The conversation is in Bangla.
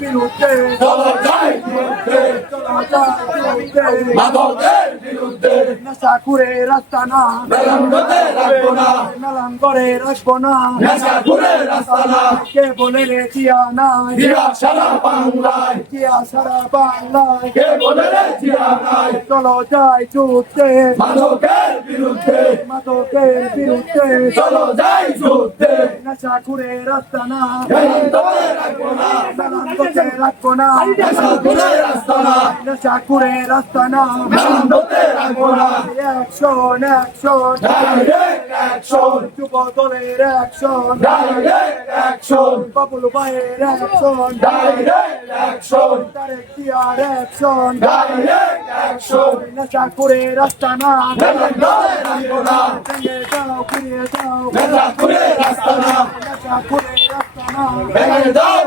বিরুদ্ধে চলো যাই বিরুদ্ধে মাদকের বিরুদ্ধে নেশা করে রাস্তা না মেলান করে রাখবো না মেলান করে রাখবো না নেশা করে রাস্তা না কে বলে রে জিয়া নাই জিয়া সারা বাংলায় জিয়া সারা বাংলায় কে বলে রে জিয়া নাই চলো যাই যুদ্ধে মাদকের বিরুদ্ধে মাদকের বিরুদ্ধে চলো যাই যুদ্ধে নেশা করে রাস্তা না মেলান করে রাখবো না মেলান করে রাখবো না নেশা করে রাস্তা না নেশা করে রাস্তা না মেলান করে রাখবো না অ্যাকশন অ্যাকশন ডাইরেক্ট অ্যাকশন যুব দলের অ্যাকশন ডাইরেক্ট অ্যাকশন বাবুল ভাইয়ের অ্যাকশন ডাইরেক্ট অ্যাকশন তারেক জিয়ার অ্যাকশন ডাইরেক্ট অ্যাকশন নেশা করে রাস্তা না মেলান করে রাখবো না ভেঙে দাও ঘুরিয়ে দাও নেশা করে রাস্তা না নেশা করে রাস্তা না ভেঙে দাও